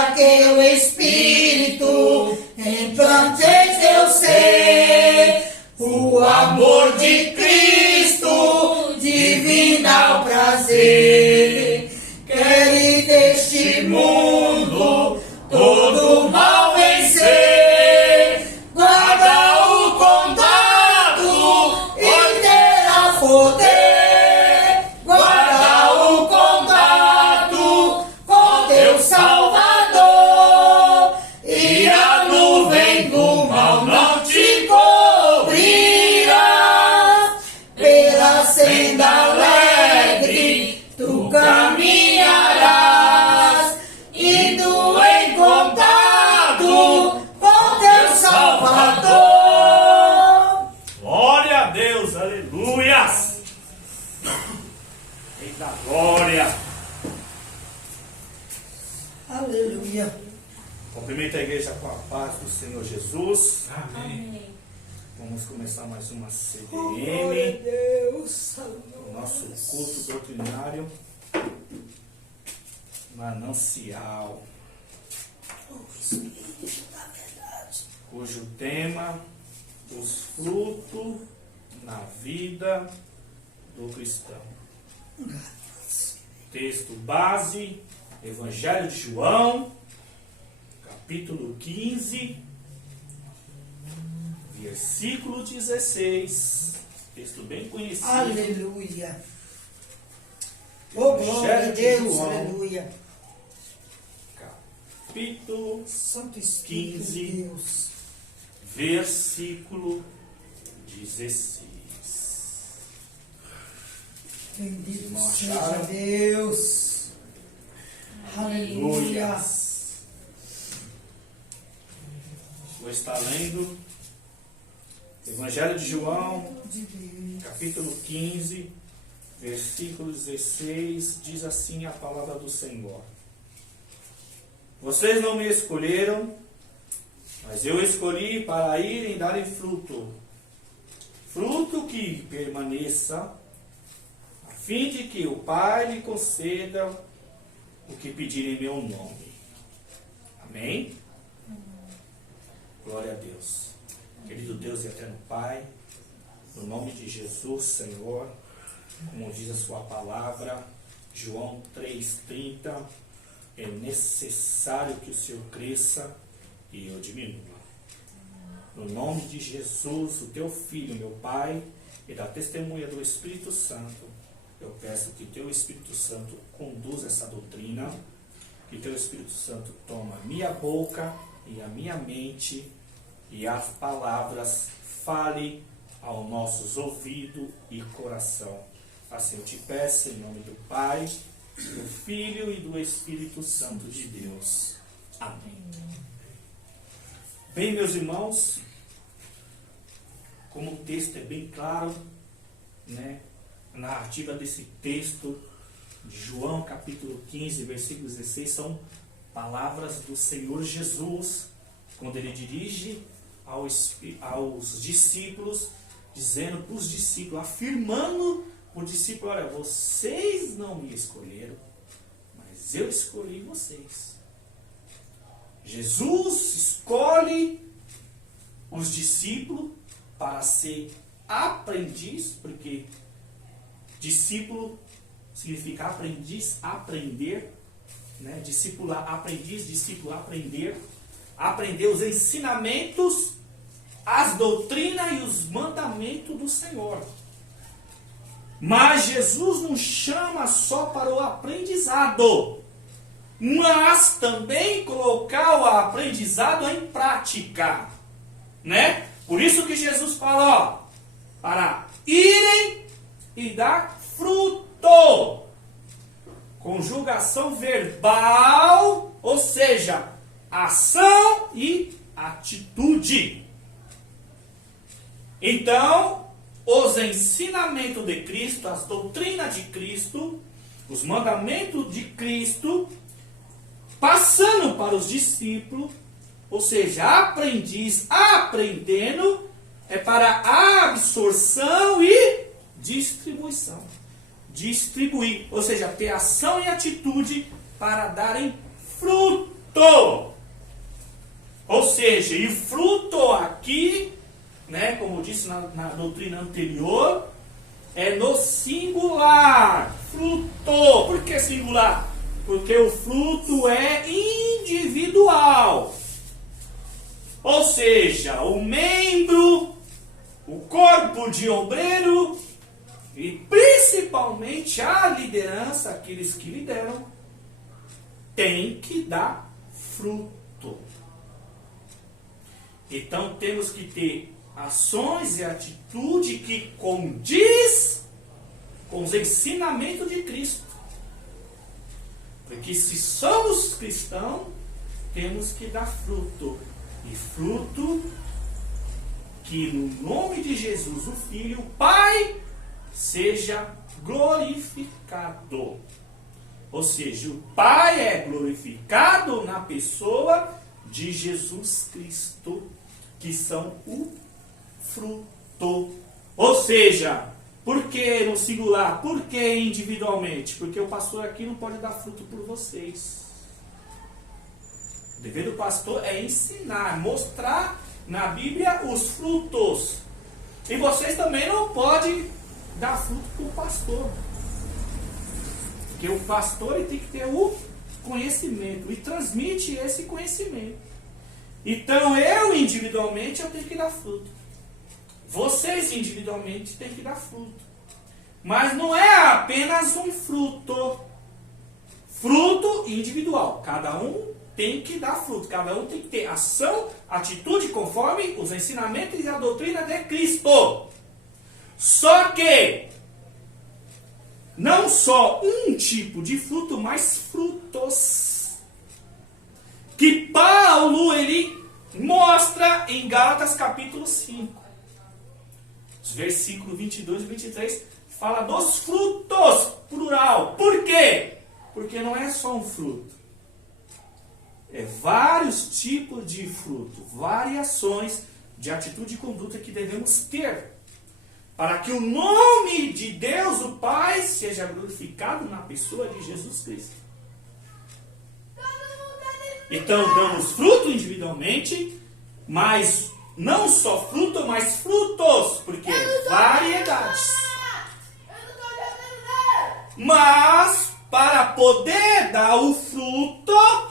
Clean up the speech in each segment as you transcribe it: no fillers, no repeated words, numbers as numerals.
para que o Espírito implante em teu ser o amor de Cristo, divinal prazer. Quer deste mundo todo mal vencer, guarda o condado e terá poder. Guarda o condado com teu Salvador, e a nuvem do mal não te cobrirá. Pela senda alegre tu caminharás, indo em contato com teu Salvador. Glória a Deus, aleluias! Eita glória! Aleluia. Cumprimento a igreja com a paz do Senhor Jesus. Amém. Vamos começar mais uma Glória a CDM, Deus. o nosso culto doutrinário manancial, O Espírito da verdade. cujo tema, os frutos na vida do cristão. Texto base, Evangelho de João, capítulo 15, versículo 16, texto bem conhecido. Aleluia. Oh, glória a Evangelho de Deus. João. Aleluia. Capítulo Santo Espírito 15. de Deus. versículo 16. Bendito Irmão, seja acharam? Deus. Aleluia. Aleluias. Vou estar lendo Evangelho de João, De Deus. capítulo 15, versículo 16, diz assim a palavra do Senhor. Vocês não me escolheram, mas eu escolhi para irem darem fruto. Fruto que permaneça, a fim de que o Pai lhe conceda o que pedir em meu nome. Amém? Glória a Deus. Querido Deus e eterno Pai, no nome de Jesus, Senhor, como diz a sua palavra, João 3,30, é necessário que o Senhor cresça e eu diminua. No nome de Jesus, o teu Filho, meu Pai, e da testemunha do Espírito Santo, eu peço que teu Espírito Santo conduza essa doutrina, que teu Espírito Santo toma a minha boca e a minha mente e as palavras fale aos nossos ouvidos e coração. Assim eu te peço em nome do Pai, do Filho e do Espírito Santo de Deus. Amém. Bem, meus irmãos, como o texto é bem claro, né? A narrativa desse texto de João, capítulo 15, versículo 16, são palavras do Senhor Jesus, quando ele dirige aos discípulos, dizendo para os discípulos, afirmando para os discípulos, olha, vocês não me escolheram, mas eu escolhi vocês. Jesus escolhe os discípulos para ser aprendiz, porque discípulo significa aprendiz, aprender, né? Discipular, aprendiz, discípulo, aprender os ensinamentos, as doutrinas e os mandamentos do Senhor. Mas Jesus não chama só para o aprendizado, mas também colocar o aprendizado em prática, né? Por isso que Jesus fala, ó, para irem e dar fruto. Conjugação verbal, ou seja, ação e atitude. Então, os ensinamentos de Cristo, as doutrinas de Cristo, os mandamentos de Cristo, passando para os discípulos, ou seja, aprendiz aprendendo, é para absorção e distribuição. Distribuir, ou seja, ter ação e atitude para darem fruto. Ou seja, e fruto aqui, né, como disse na doutrina anterior, é no singular. Fruto. Por que singular? Porque o fruto é individual. Ou seja, o membro, o corpo de obreiro e principalmente a liderança, aqueles que lideram, tem que dar fruto. Então temos que ter ações e atitude que condiz com os ensinamentos de Cristo. Porque se somos cristãos, temos que dar fruto. E fruto que no nome de Jesus, o Filho, o Pai, seja glorificado. Ou seja, o Pai é glorificado na pessoa de Jesus Cristo, que são o fruto. Ou seja, por que no singular? Por que individualmente? Porque o pastor aqui não pode dar fruto por vocês. O dever do pastor é ensinar, mostrar na Bíblia os frutos. E vocês também não podem dar fruto para o pastor. Porque o pastor ele tem que ter o conhecimento e transmite esse conhecimento. Então eu individualmente eu tenho que dar fruto. Vocês individualmente têm que dar fruto. Mas não é apenas um fruto. Fruto individual. Cada um tem que dar fruto. Cada um tem que ter ação, atitude conforme os ensinamentos e a doutrina de Cristo. Só que não só um tipo de fruto, mas frutos. Que Paulo ele mostra em Gálatas capítulo 5. Os versículos 22 e 23 fala dos frutos, plural. Por quê? Porque não é só um fruto. É vários tipos de fruto, variações de atitude e conduta que devemos ter, para que o nome de Deus, o Pai, seja glorificado na pessoa de Jesus Cristo. Então, damos fruto individualmente, mas não só fruto, mas frutos, porque variedades. Mas, para poder dar o fruto,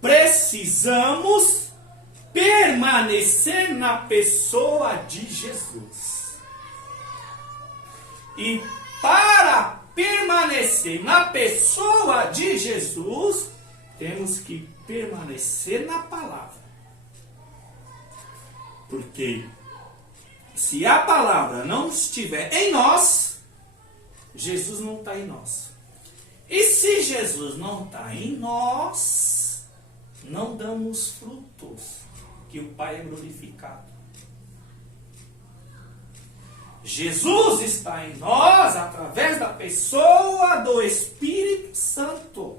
precisamos permanecer na pessoa de Jesus. E para permanecer na pessoa de Jesus, temos que permanecer na palavra. Porque se a palavra não estiver em nós, Jesus não está em nós. E se Jesus não está em nós, não damos frutos, que o Pai é glorificado. Jesus está em nós através da pessoa do Espírito Santo.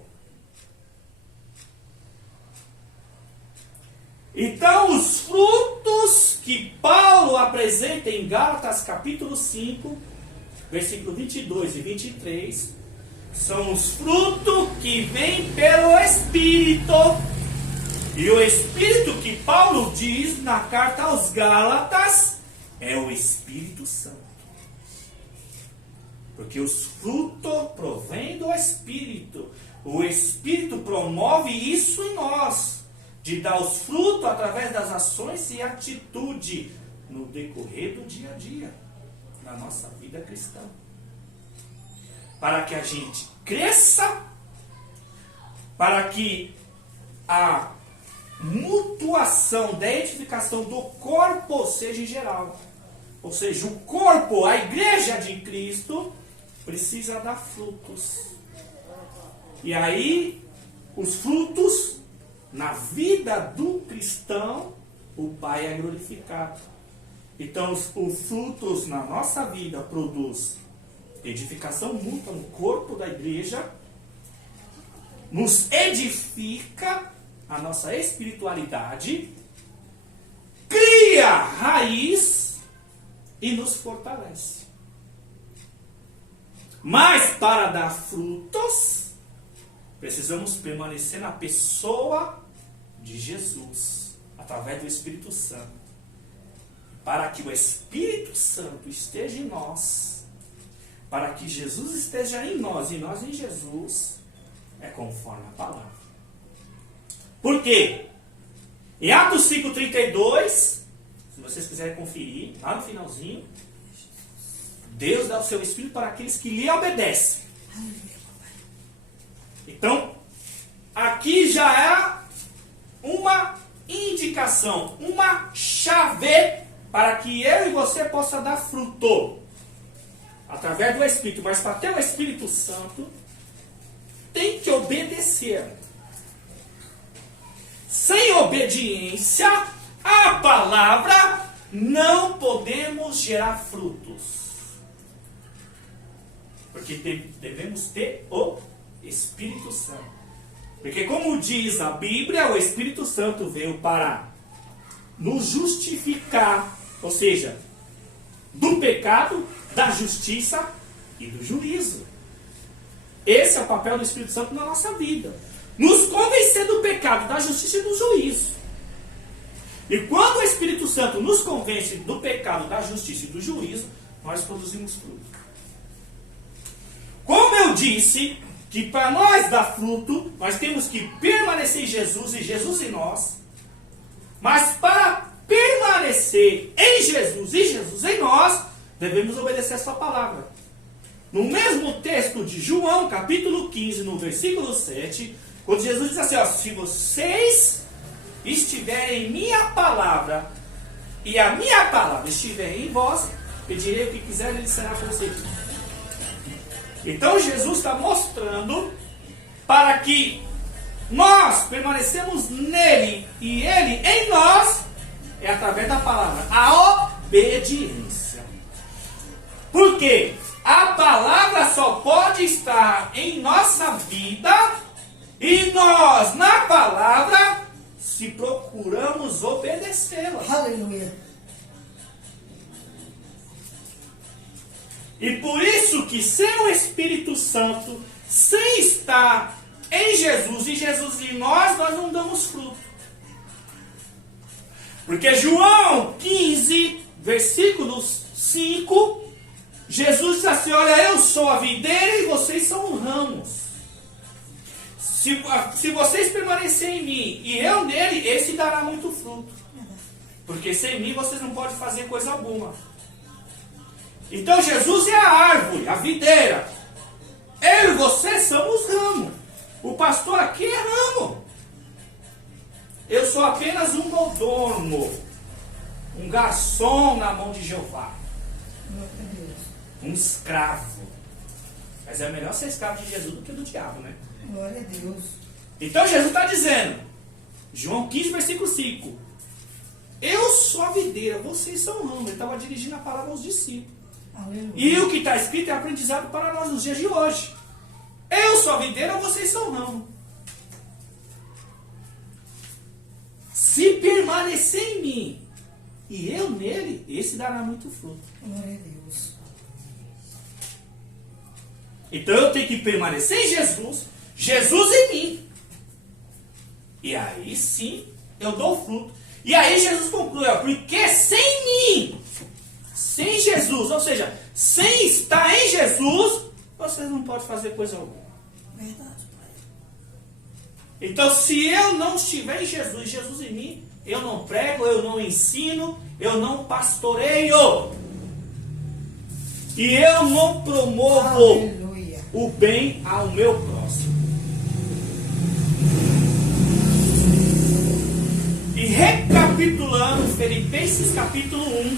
Então, os frutos que Paulo apresenta em Gálatas capítulo 5, versículo 22 e 23, são os frutos que vêm pelo Espírito. E o Espírito que Paulo diz na carta aos Gálatas é o Espírito Santo. Porque os frutos provêm do Espírito. O Espírito promove isso em nós, de dar os frutos através das ações e atitude no decorrer do dia a dia, na nossa vida cristã. Para que a gente cresça, para que a mutuação da edificação do corpo seja em geral. Ou seja, o corpo, a igreja de Cristo, precisa dar frutos. E aí, os frutos, na vida do cristão, o Pai é glorificado. Então, os frutos na nossa vida produz edificação mútua no corpo da igreja, nos edifica a nossa espiritualidade, cria raiz e nos fortalece. Mas para dar frutos, precisamos permanecer na pessoa de Jesus, através do Espírito Santo. Para que o Espírito Santo esteja em nós, para que Jesus esteja em nós e nós em Jesus, é conforme a palavra. Por quê? Em Atos 5,32, se vocês quiserem conferir, lá no finalzinho, Deus dá o seu Espírito para aqueles que lhe obedecem. Então, aqui já é uma indicação, uma chave para que eu e você possa dar fruto através do Espírito. Mas para ter o Espírito Santo, tem que obedecer. Sem obediência à palavra, não podemos gerar frutos. Porque devemos ter o Espírito Santo. Porque como diz a Bíblia, o Espírito Santo veio para nos justificar, ou seja, do pecado, da justiça e do juízo. Esse é o papel do Espírito Santo na nossa vida. Nos convencer do pecado, da justiça e do juízo. E quando o Espírito Santo nos convence do pecado, da justiça e do juízo, nós produzimos fruto. Como eu disse, que para nós dar fruto, nós temos que permanecer em Jesus e Jesus em nós. Mas para permanecer em Jesus e Jesus em nós, devemos obedecer a sua palavra. No mesmo texto de João, capítulo 15, no versículo 7, quando Jesus diz assim, ó, se vocês estiverem em minha palavra, e a minha palavra estiver em vós, pedirei o que quiserem, ele será concedido. Então Jesus está mostrando para que nós permanecemos nele e ele em nós, é através da palavra, a obediência. Por quê? A palavra só pode estar em nossa vida e nós, na palavra, se procuramos obedecê-la. Aleluia. E por isso que sem o Espírito Santo, sem estar em Jesus e Jesus em nós, nós não damos fruto. Porque João 15, versículos 5, Jesus diz assim, olha, eu sou a videira e vocês são os ramos. Se vocês permanecerem em mim e eu nele, esse dará muito fruto. Porque sem mim vocês não podem fazer coisa alguma. Então Jesus é a árvore, a videira. Eu e você somos ramo. O pastor aqui é ramo. Eu sou apenas um mordomo, um garçom na mão de Jeová. Um escravo. Mas é melhor ser escravo de Jesus do que do diabo, né? Glória a Deus. Então Jesus está dizendo, João 15, versículo 5, eu sou a videira, vocês são ramo. Ele estava dirigindo a palavra aos discípulos. Aleluia. E o que está escrito é aprendizado para nós nos dias de hoje. Eu sou a videira, vocês são ramo. Se permanecer em mim e eu nele, esse dará muito fruto. Glória a Deus. Então eu tenho que permanecer em Jesus, Jesus em mim. E aí sim eu dou fruto. E aí Jesus conclui, ó, porque sem mim, sem Jesus, ou seja, sem estar em Jesus, vocês não podem fazer coisa alguma. Verdade, Pai. Então se eu não estiver em Jesus, Jesus em mim, eu não prego, eu não ensino, eu não pastoreio. E eu não promovo Aleluia. o bem ao meu próximo. E recapitulando, Filipenses capítulo 1,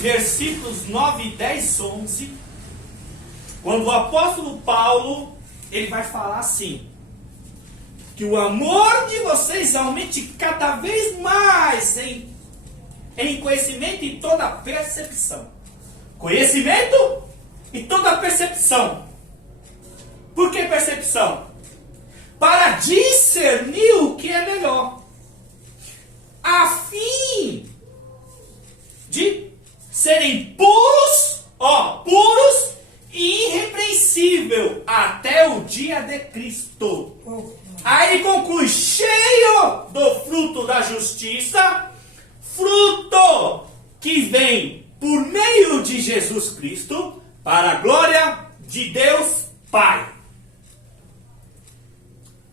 versículos 9, 10, 11, quando o apóstolo Paulo, ele vai falar assim, que o amor de vocês aumente cada vez mais em conhecimento e toda percepção. Conhecimento e toda percepção. Por que percepção? Para discernir o que é melhor, a fim de serem puros e irrepreensível até até o dia de Cristo. Oh, Aí conclui, cheio do fruto da justiça, fruto que vem por meio de Jesus Cristo, para a glória de Deus Pai.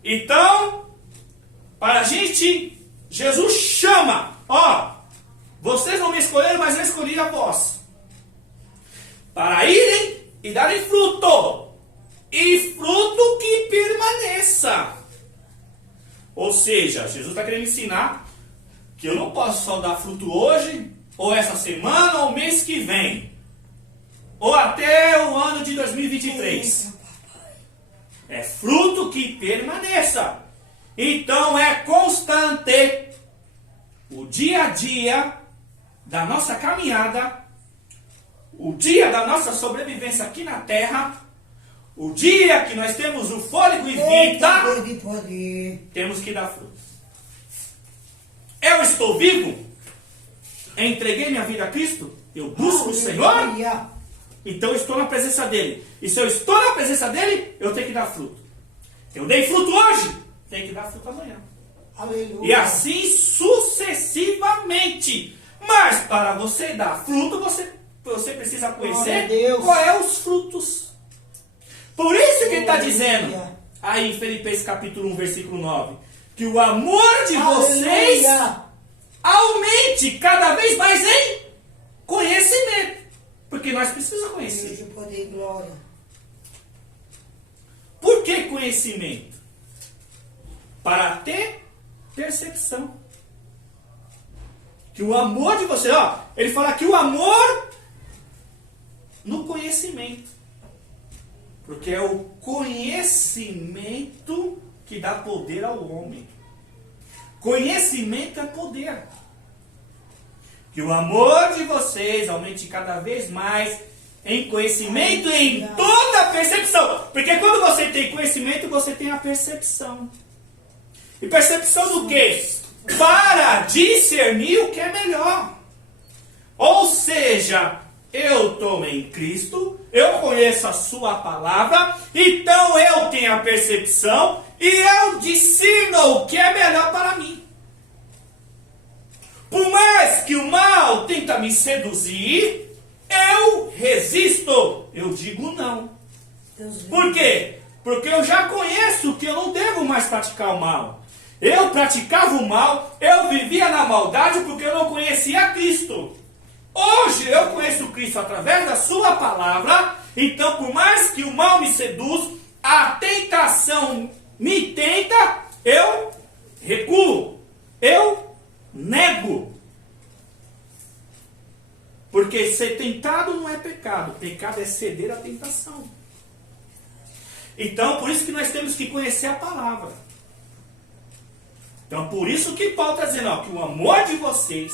Então, para a gente, Jesus chama, ó, vocês não me escolheram, mas eu escolhi a vós, para irem e darem fruto, e fruto que permaneça. Ou seja, Jesus está querendo ensinar que eu não posso só dar fruto hoje, ou essa semana, ou mês que vem, ou até o ano de 2023. É fruto que permaneça. Então é constante o dia a dia da nossa caminhada, o dia da nossa sobrevivência aqui na terra, o dia que nós temos o fôlego e vida, Deus de poder. temos que dar frutos. Eu estou vivo, entreguei minha vida a Cristo, eu busco o Senhor, Aleluia. então eu estou na presença dele. E se eu estou na presença dele, eu tenho que dar fruto. Eu dei fruto hoje, tenho que dar fruto amanhã. Aleluia. E assim sucessivamente. Mas para você dar fruto, você precisa conhecer Glória a Deus. qual é os frutos. Por isso que ele está Aleluia. dizendo, aí em Filipenses capítulo 1, versículo 9, que o amor de vocês Aleluia. aumente cada vez mais em conhecimento. Porque nós precisamos Deus conhecer. de poder e glória. Por que conhecimento? Para ter percepção. Que o amor de você, ó, ele fala que o amor no conhecimento. Porque é o conhecimento que dá poder ao homem. Conhecimento é poder. Que o amor de vocês aumente cada vez mais em conhecimento e em toda a percepção. Porque quando você tem conhecimento, você tem a percepção. E percepção do quê? Para discernir o que é melhor. Ou seja, eu estou em Cristo, eu conheço a sua palavra, então eu tenho a percepção e eu discerno o que é melhor para mim. Por mais que o mal tenta me seduzir, eu resisto. Eu digo não. Deus livre. Por quê? Porque eu já conheço que eu não devo mais praticar o mal. Eu praticava o mal, eu vivia na maldade porque eu não conhecia Cristo. Hoje eu conheço Cristo através da sua palavra, então por mais que o mal me seduz, a tentação me tenta, eu recuo, eu nego. Porque ser tentado não é pecado, pecado é ceder à tentação. Então, por isso que nós temos que conhecer a palavra. Então, por isso que Paulo está dizendo, ó, que o amor de vocês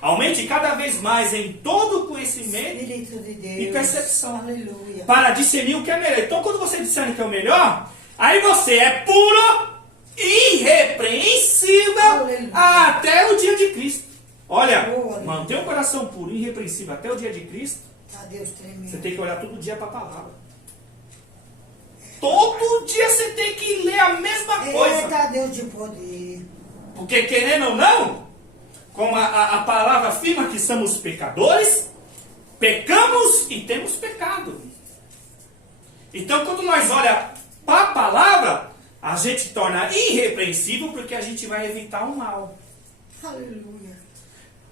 aumente cada vez mais em todo o conhecimento Espírito de Deus. e percepção. Aleluia. Para discernir o que é melhor. Então, quando você discerne o que é o melhor, aí você é puro, irrepreensível Aleluia. até o dia de Cristo. Olha, Aleluia. manter o coração puro, irrepreensível até o dia de Cristo, Tá Deus tremendo. você tem que olhar todo dia para a palavra. Todo dia você tem que ler a mesma coisa. Eita Deus de poder. Porque querendo ou não, como a palavra afirma que somos pecadores, pecamos e temos pecado. Então quando nós olhamos para a palavra, a gente torna irrepreensível porque a gente vai evitar o mal. Aleluia.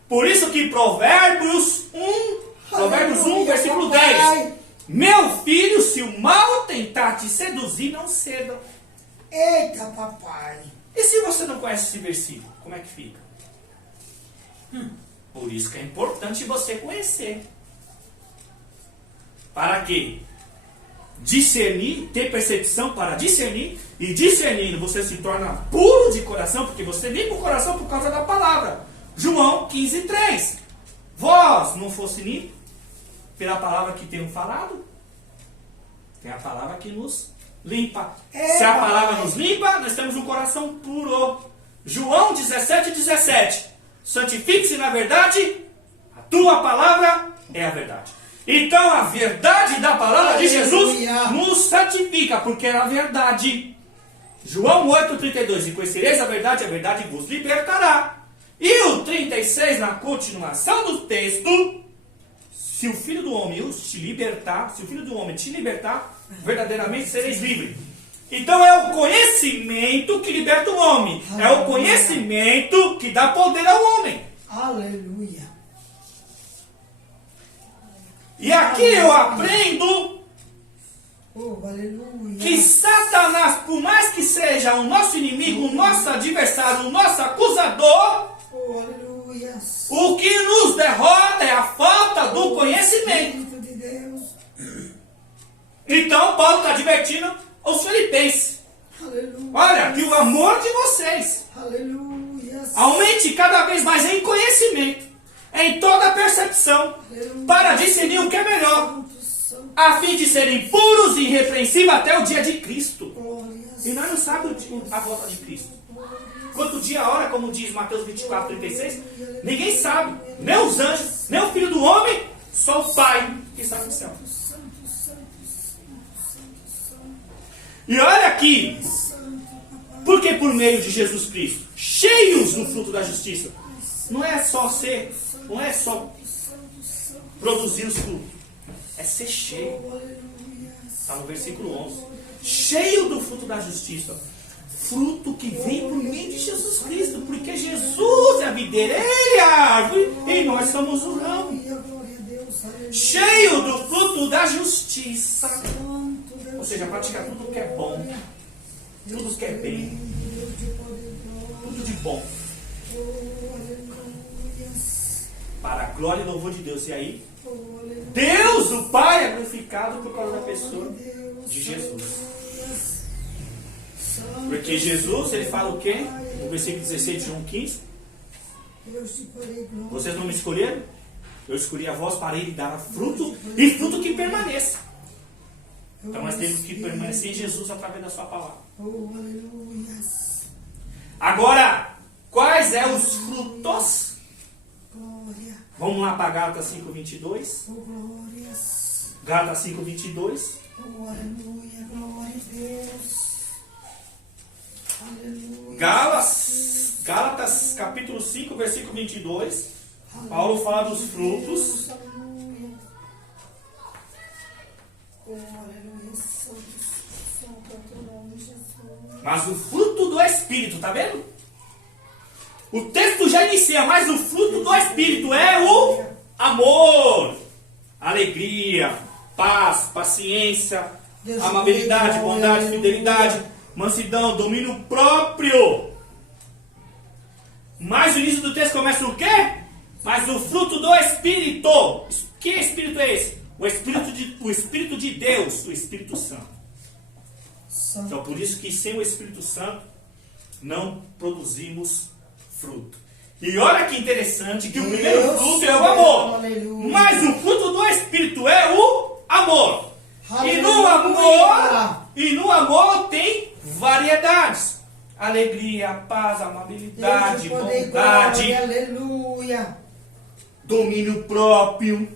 Por isso que Provérbios 1, versículo papai. 10. Meu filho, se o mal tentar te seduzir, não ceda. Eita papai. E se você não conhece esse versículo, como é que fica? Por isso que é importante você conhecer. Para quê? Discernir, ter percepção para discernir, e discernindo você se torna puro de coração, porque você limpa o coração por causa da palavra. João 15:3. Vós não fosse limpo pela palavra que tenho falado? Tem a palavra que nos limpa. Se a palavra nos limpa, nós temos um coração puro. João 17:17. Santifique-se na verdade, a tua palavra é a verdade. Então a verdade da palavra de Jesus Aleluia. nos santifica, porque é a verdade. João 8,32, e conhecereis a verdade vos libertará. E o 36, na continuação do texto, se o Filho do Homem te libertar, verdadeiramente sereis livres. Então é o conhecimento que liberta o homem. É o conhecimento que dá poder ao homem. Aleluia. E aqui eu aprendo Oh, aleluia. que Satanás, por mais que seja o nosso inimigo, o nosso adversário, o nosso acusador, Oh, aleluia. o que nos derrota é a falta do conhecimento. Espírito de Deus. Então Paulo está advertindo os filipenses. Aleluia. Olha, que o amor de vocês Aleluia. aumente cada vez mais em conhecimento, em toda percepção, para discernir o que é melhor, Santo, santo, a fim de serem puros e irrepreensíveis até o dia de Cristo. glórias. E nós não sabemos a volta de Cristo. Quanto dia, a hora, como diz Mateus 24:36, ninguém sabe, nem os anjos, nem o Filho do Homem, só o Pai que está no céu. Santo, santo, santo, santo, E olha aqui, santo, porque por meio de Jesus Cristo, cheios do fruto da justiça, não é só ser, não é só produzir os frutos, é ser cheio. aleluia. Está no versículo 11. Cheio do fruto da justiça. Fruto que vem por meio de Jesus Cristo. Porque Jesus é a videira, Ele é a árvore e nós somos o ramo. Glória a Deus. Aleluia. Cheio do fruto da justiça. Santo Deus. Ou seja, praticar tudo que é bom. Tudo que é bem. Deus de poder, glória. Tudo de bom. Oh, aleluia. Para a glória e louvor de Deus. E aí, Oh, aleluia. Deus, o Pai, é glorificado por causa da pessoa Deus, de Jesus. aleluia. Santo Porque Jesus, ele fala o quê? No versículo 16 de João 15. Deus de poder, glória. Vocês não me escolheram? Eu escolhi a vós para ele dar fruto e fruto que permaneça. Então nós temos que permanecer em Jesus através da sua palavra. Oh, aleluia. Agora, quais é os frutos? Glória. Vamos lá para Gálatas 5:22. Oh, glórias. Gálatas 5:22. Oh, aleluia. Glória a Deus. Aleluia. Gálatas capítulo 5, versículo 22. Paulo fala dos frutos. Aleluia. Oh, aleluia. Santo, santo é teu nome, Jesus. Mas o fruto do Espírito, tá vendo? O texto já inicia, mas o fruto do Espírito é o amor, alegria, paz, paciência, Deus amabilidade, te bondade, aleluia. fidelidade, mansidão, domínio próprio. Mas o início do texto começa o quê? Mas o fruto do Espírito. Que Espírito é esse? O Espírito de Deus, o Espírito Santo. Santo. Então por isso que sem o Espírito Santo não produzimos fruto. E olha que interessante que o primeiro Deus fruto é o amor. aleluia. Mas o fruto do Espírito é o amor. Aleluia. E no amor tem variedades. Alegria, paz, Deus amabilidade, de poder, bondade, glória, aleluia. domínio próprio.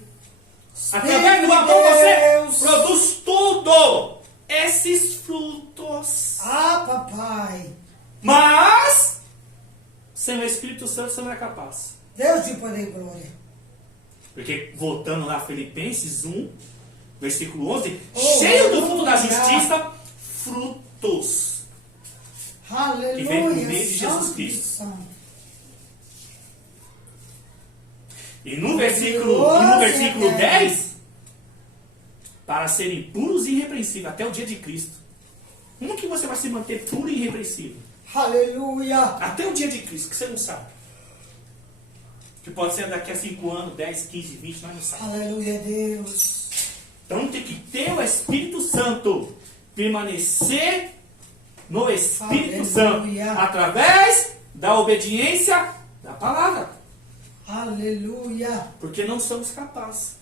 Através do Espírito amor de você Deus. produz tudo. Esses frutos. Ah, papai. Mas sem o Espírito Santo você não é capaz. Deus de poder, glória. Porque voltando lá a Filipenses 1, versículo 11, Oh, cheio do fruto da aleluia. justiça, frutos. Aleluia. Que vem por meio de Jesus Santo, Cristo. santo. E no versículo 10, para serem puros e irrepreensíveis até o dia de Cristo. Como que você vai se manter puro e irrepreensível? Aleluia. Até o dia de Cristo, que você não sabe. Que pode ser daqui a 5 anos, 10, 15, 20, nós não sabemos. Aleluia, Deus. Então tem que ter o Espírito Santo. Permanecer no Espírito Aleluia. Santo. Através da obediência da palavra. Aleluia. Porque não somos capazes.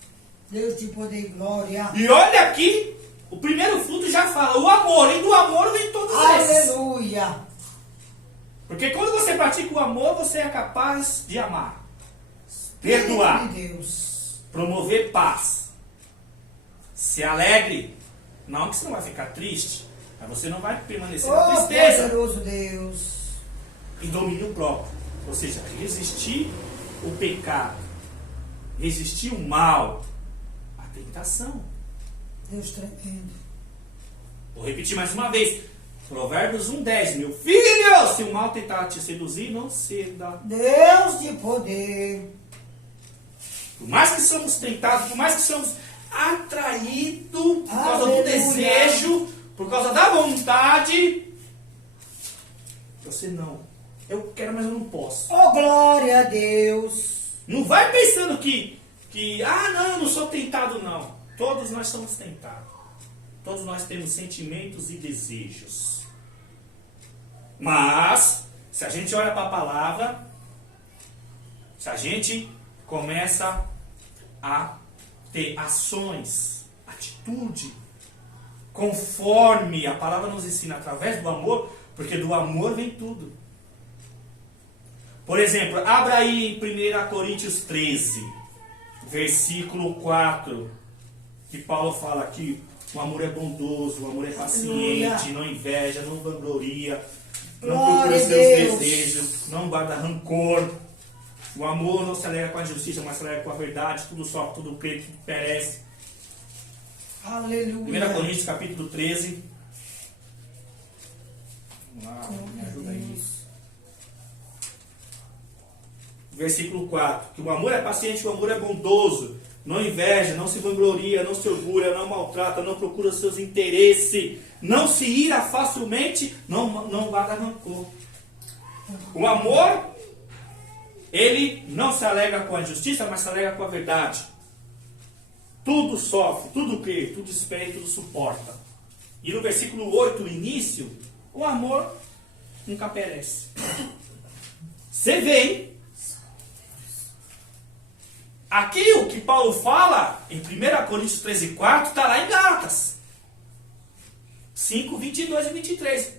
Deus de poder, glória. E olha aqui, o primeiro fruto já fala o amor. E do amor vem todos esses. Aleluia. Porque quando você pratica o amor, você é capaz de amar. Perdoar. Espírito de Deus. Promover paz. Se alegre. Não que você não vai ficar triste, mas você não vai permanecer na tristeza. Poderoso Deus. E domínio próprio. Ou seja, resistir o pecado, resistir o mal, a tentação. Deus tremendo. Vou repetir mais uma vez. Provérbios 1:10. Meu filho, se o mal tentar te seduzir, não ceda. Deus de poder. Por mais que somos tentados, por mais que somos atraídos por causa do Aleluia. desejo, por causa da vontade, você não. Eu quero, mas eu não posso. Oh, glória a Deus. Não vai pensando que não, eu não sou tentado, não. Todos nós somos tentados. Todos nós temos sentimentos e desejos. Mas, se a gente olha para a palavra, se a gente começa a ter ações, atitude, conforme a palavra nos ensina através do amor, porque do amor vem tudo. Por exemplo, abra aí em 1 Coríntios 13, versículo 4, que Paulo fala que o amor é bondoso, o amor é paciente, Aleluia. não inveja, não vangloria, não Glória procura a seus Deus. desejos, não guarda rancor. O amor não se alegra com a justiça, mas se alegra com a verdade. Tudo sofre, tudo crê, tudo perece. Aleluia. 1 Coríntios capítulo 13. Vamos lá, me ajuda aí. Versículo 4. Que o amor é paciente, o amor é bondoso. Não inveja, não se vangloria, não se orgulha, não maltrata, não procura seus interesses. Não se ira facilmente, não guarda rancor. O amor, ele não se alegra com a justiça, mas se alegra com a verdade. Tudo sofre, tudo crê, tudo espera e tudo suporta. E no versículo 8, o início, o amor nunca perece. Você vê, aqui o que Paulo fala em 1 Coríntios 13, 4, está lá em Gálatas 5, 22 e 23.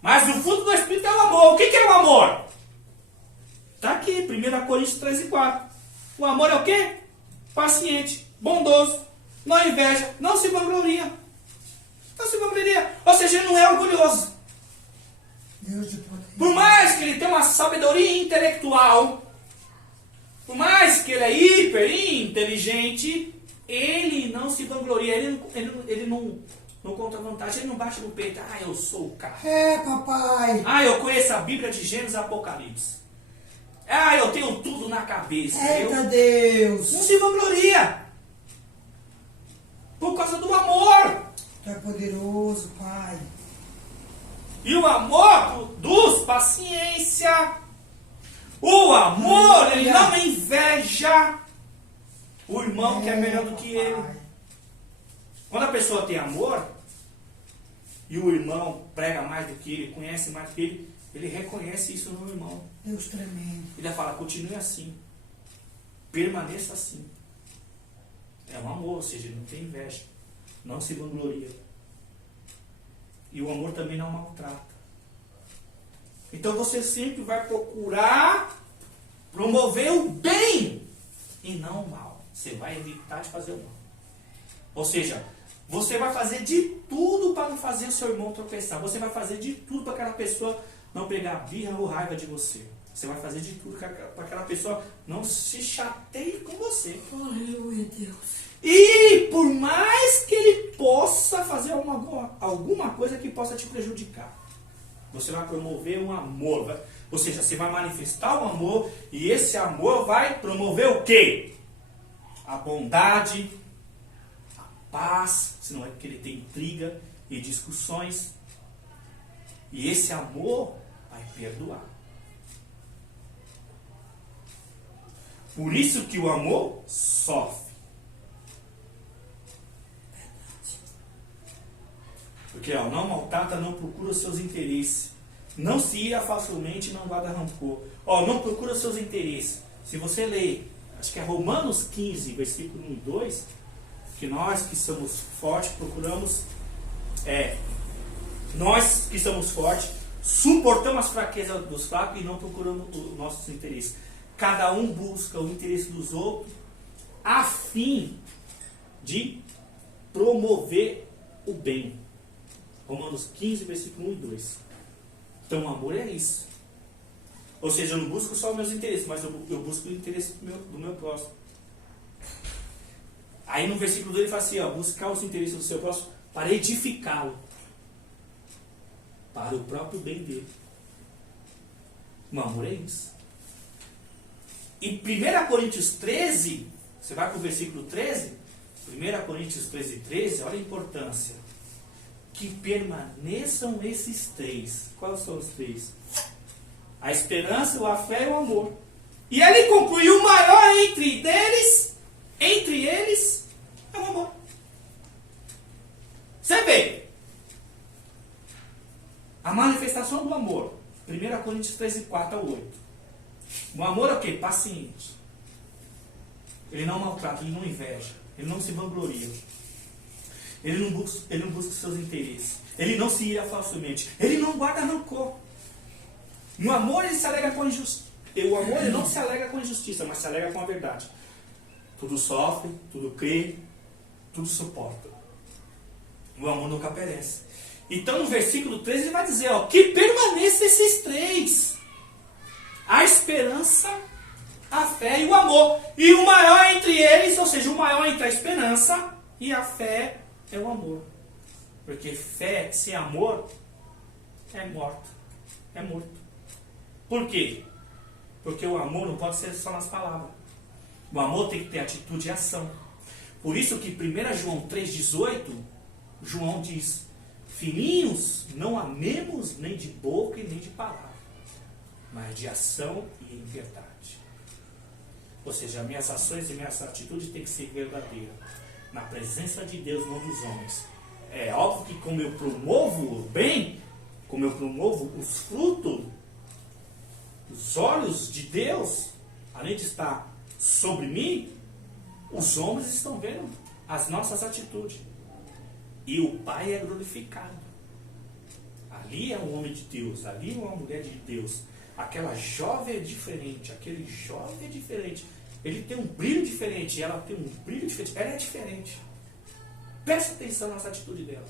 Mas o fruto do Espírito é o amor. O que é o amor? Está aqui, 1 Coríntios 13, 4. O amor é o quê? Paciente, bondoso, não inveja, não se vangloria. Não se vangloria. Ou seja, ele não é orgulhoso. Deus de poder. Por mais que ele tenha uma sabedoria intelectual, por mais que ele é hiper inteligente, ele não se vangloria, ele não conta vantagem, ele não bate no peito. Ah, eu sou o cara. É, papai. Ah, eu conheço a Bíblia de Gênesis e Apocalipse. Ah, eu tenho tudo na cabeça. Eita Deus. Não se vangloria. Por causa do amor. Tu é poderoso, Pai. E o amor produz paciência. O amor, ele não inveja o irmão que é melhor do que ele. Papai. Quando a pessoa tem amor, e o irmão prega mais do que ele, conhece mais do que ele reconhece isso no irmão. Deus tremendo. Ele vai falar, continue assim. Permaneça assim. É um amor, ou seja, ele não tem inveja. Não se vangloria. E o amor também não maltrata. Então você sempre vai procurar promover o bem e não o mal. Você vai evitar de fazer o mal. Ou seja, você vai fazer de tudo para não fazer o seu irmão tropeçar. Você vai fazer de tudo para aquela pessoa não pegar birra ou raiva de você. Você vai fazer de tudo para aquela pessoa não se chateie com você. Aleluia, Deus. E por mais que ele possa fazer alguma coisa que possa te prejudicar, você vai promover um amor. Ou seja, você vai manifestar o amor e esse amor vai promover o quê? A bondade, a paz, senão é porque ele tem intriga e discussões. E esse amor vai perdoar. Por isso que o amor sofre. Porque não maltrata, não procura os seus interesses. Não se ira facilmente, não guarda rancor. Não procura os seus interesses. Se você ler, acho que é Romanos 15, versículo 1 e 2, que nós que somos fortes, procuramos, nós que somos fortes, suportamos as fraquezas dos fracos e não procuramos os nossos interesses. Cada um busca o interesse dos outros a fim de promover o bem. Romanos 15, versículo 1 e 2. Então o amor é isso. Ou seja, eu não busco só os meus interesses, mas eu busco o interesse do meu próximo. Aí no versículo 2 ele fala assim, ó, buscar os interesses do seu próximo para edificá-lo. Para o próprio bem dele. O amor é isso. Em 1 Coríntios 13, você vai para o versículo 13, 1 Coríntios 13, olha a importância. Que permaneçam esses três. Quais são os três? A esperança, a fé e o amor. E ele conclui, o maior entre eles, é o amor. Você vê. A manifestação do amor. 1 Coríntios 13, 4 a 8. O amor é o quê? Paciente. Ele não maltrata, ele não inveja. Ele não se vangloria. Ele não busca seus interesses. Ele não se ira falsamente. Ele não guarda rancor. No amor ele se alegra com a injustiça. O amor ele não se alegra com a injustiça, mas se alegra com a verdade. Tudo sofre, tudo crê, tudo suporta. O amor nunca perece. Então no versículo 13 ele vai dizer, ó, que permaneçam esses três. A esperança, a fé e o amor. E o maior entre eles, ou seja, o maior entre a esperança e a fé é o amor. Porque fé sem amor é morto. É morto. Por quê? Porque o amor não pode ser só nas palavras. O amor tem que ter atitude e ação. Por isso que 1 João 3,18, João diz, filhinhos, não amemos nem de boca e nem de palavra, mas de ação e em verdade. Ou seja, minhas ações e minhas atitudes têm que ser verdadeiras. Na presença de Deus, não dos homens. É óbvio que como eu promovo o bem, como eu promovo os frutos, os olhos de Deus, além de estar sobre mim, os homens estão vendo as nossas atitudes. E o Pai é glorificado. Ali é um homem de Deus, ali é uma mulher de Deus. Aquela jovem é diferente, aquele jovem é diferente. Ele tem um brilho diferente, ela tem um brilho diferente, ela é diferente. Presta atenção nessa atitude dela.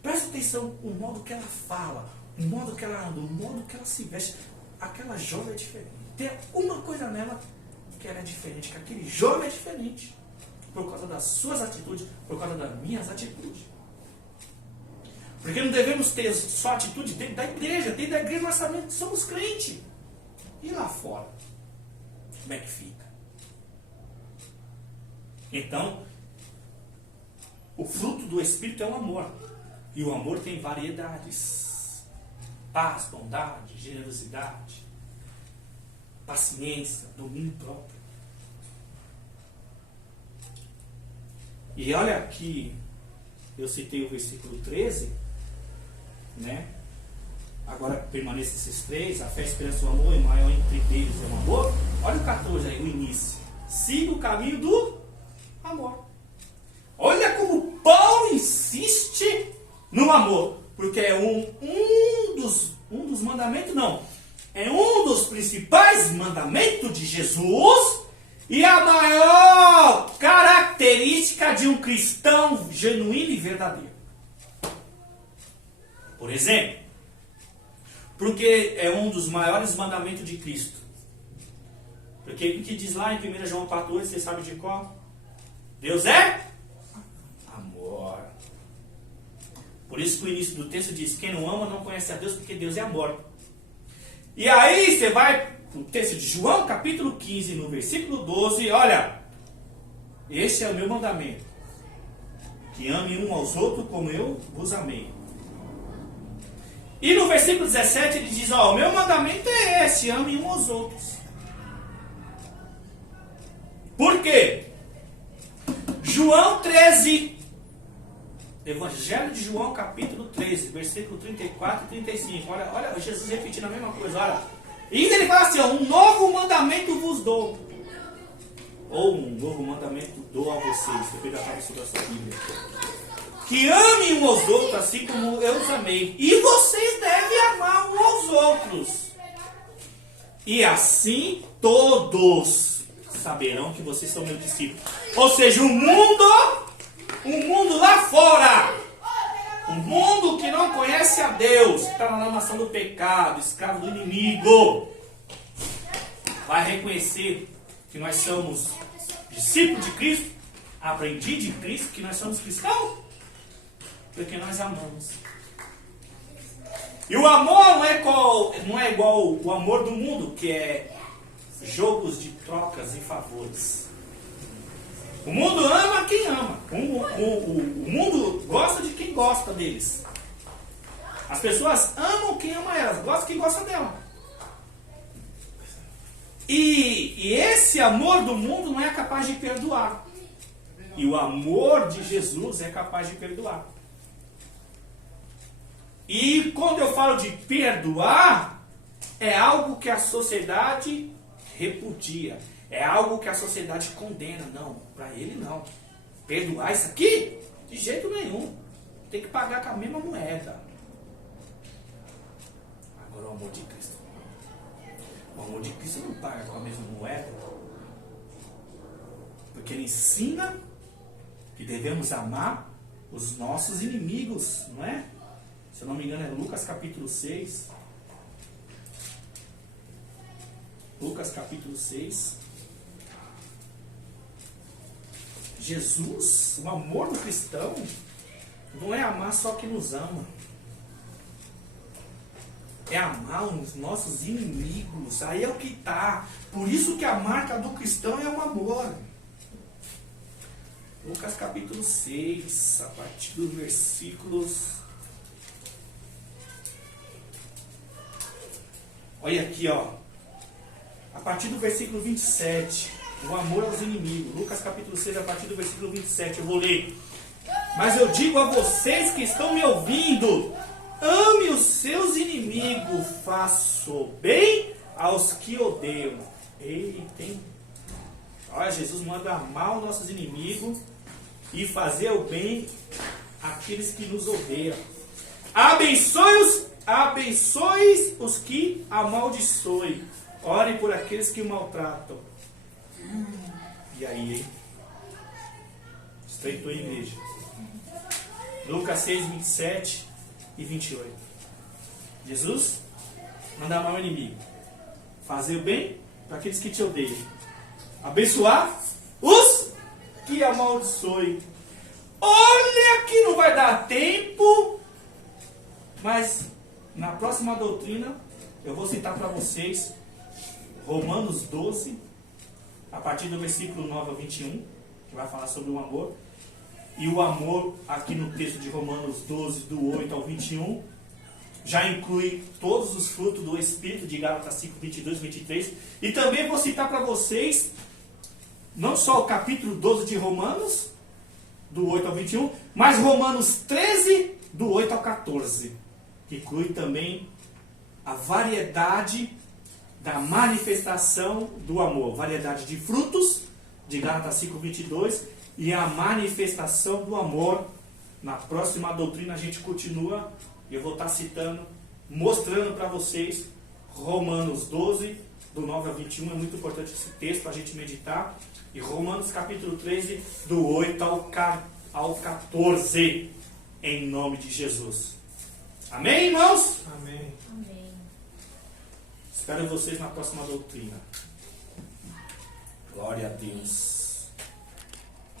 Presta atenção no modo que ela fala, no modo que ela anda, no modo que ela se veste. Aquela jovem é diferente. Tem uma coisa nela que ela é diferente, que aquele jovem é diferente. Por causa das suas atitudes, por causa das minhas atitudes. Porque não devemos ter só atitude dentro da igreja. Dentro da igreja nós sabemos que somos crentes. E lá fora? Como é que fica? Então, o fruto do Espírito é o amor. E o amor tem variedades. Paz, bondade, generosidade, paciência, domínio próprio. E olha aqui, eu citei o versículo 13, né? Agora permanece esses três, a fé, a esperança e o amor, e o maior entre eles é o amor. Olha o 14 aí, o início. Siga o caminho do amor. Olha como Paulo insiste no amor. Porque é um dos mandamentos, não. É um dos principais mandamentos de Jesus e a maior característica de um cristão genuíno e verdadeiro. Por exemplo, porque é um dos maiores mandamentos de Cristo. Porque o que diz lá em 1 João 4,8, você sabe de qual? Deus é amor. Por isso que o início do texto diz, quem não ama não conhece a Deus, porque Deus é amor. E aí você vai para o texto de João, capítulo 15, no versículo 12, olha, este é o meu mandamento, que ame um aos outros como eu vos amei. E no versículo 17 ele diz, ó, o meu mandamento é esse, ame um aos outros. Por quê? João 13, Evangelho de João, capítulo 13, versículo 34 e 35. Olha Jesus repetindo a mesma coisa. Olha. E ainda ele fala assim, ó, um novo mandamento vos dou. Ou um novo mandamento dou a vocês. Depende da tradução da sua Bíblia. Que amem uns aos outros, assim como eu os amei. E vocês devem amar uns aos outros. E assim todos saberão que vocês são meus discípulos. Ou seja, o mundo Um mundo lá fora. Um mundo que não conhece a Deus, que está na nação do pecado, escravo do inimigo, vai reconhecer que nós somos discípulos de Cristo, aprendiz de Cristo, que nós somos cristãos, porque nós amamos. E o amor não é igual o amor do mundo, que é jogos de trocas e favores. O mundo ama quem ama. O mundo gosta de quem gosta deles. As pessoas amam quem ama elas, gostam de quem gosta dela. E esse amor do mundo não é capaz de perdoar. E o amor de Jesus é capaz de perdoar. E quando eu falo de perdoar, é algo que a sociedade repudia. É algo que a sociedade condena. Não, para ele não. Perdoar isso aqui? De jeito nenhum. Tem que pagar com a mesma moeda. Agora o amor de Cristo. O amor de Cristo não paga com a mesma moeda. Porque ele ensina que devemos amar os nossos inimigos, não é? Se eu não me engano é Lucas capítulo 6. Lucas capítulo 6. Jesus, o amor do cristão, não é amar só quem nos ama. É amar os nossos inimigos. Aí é o que está. Por isso que a marca do cristão é o amor. Lucas capítulo 6, a partir dos versículos... Olha aqui, ó. A partir do versículo 27, o amor aos inimigos. Lucas capítulo 6, a partir do versículo 27, eu vou ler. Mas eu digo a vocês que estão me ouvindo, ame os seus inimigos, faça o bem aos que odeiam. Eita, hein? Olha, Jesus manda amar os nossos inimigos e fazer o bem àqueles que nos odeiam. Abençoe os que amaldiçoem. Ore por aqueles que o maltratam. E aí, hein? Estreitou a igreja. Lucas 6, 27 e 28. Jesus manda amar o inimigo. Fazer o bem para aqueles que te odeiam. Abençoar os que amaldiçoem. Olha que não vai dar tempo, mas na próxima doutrina eu vou citar para vocês Romanos 12, a partir do versículo 9 ao 21, que vai falar sobre o amor. E o amor, aqui no texto de Romanos 12, do 8 ao 21, já inclui todos os frutos do Espírito, de Gálatas 5, 22, 23. E também vou citar para vocês, não só o capítulo 12 de Romanos, do 8 ao 21, mas Romanos 13, do 8 ao 14, que inclui também a variedade da manifestação do amor. Variedade de frutos, de Gálatas 5, 22, e a manifestação do amor. Na próxima doutrina a gente continua, e eu vou estar citando, mostrando para vocês Romanos 12, do 9 ao 21, é muito importante esse texto para a gente meditar, e Romanos capítulo 13, do 8 ao 14, em nome de Jesus. Amém, irmãos? Amém. Amém. Espero vocês na próxima doutrina. Glória a Deus.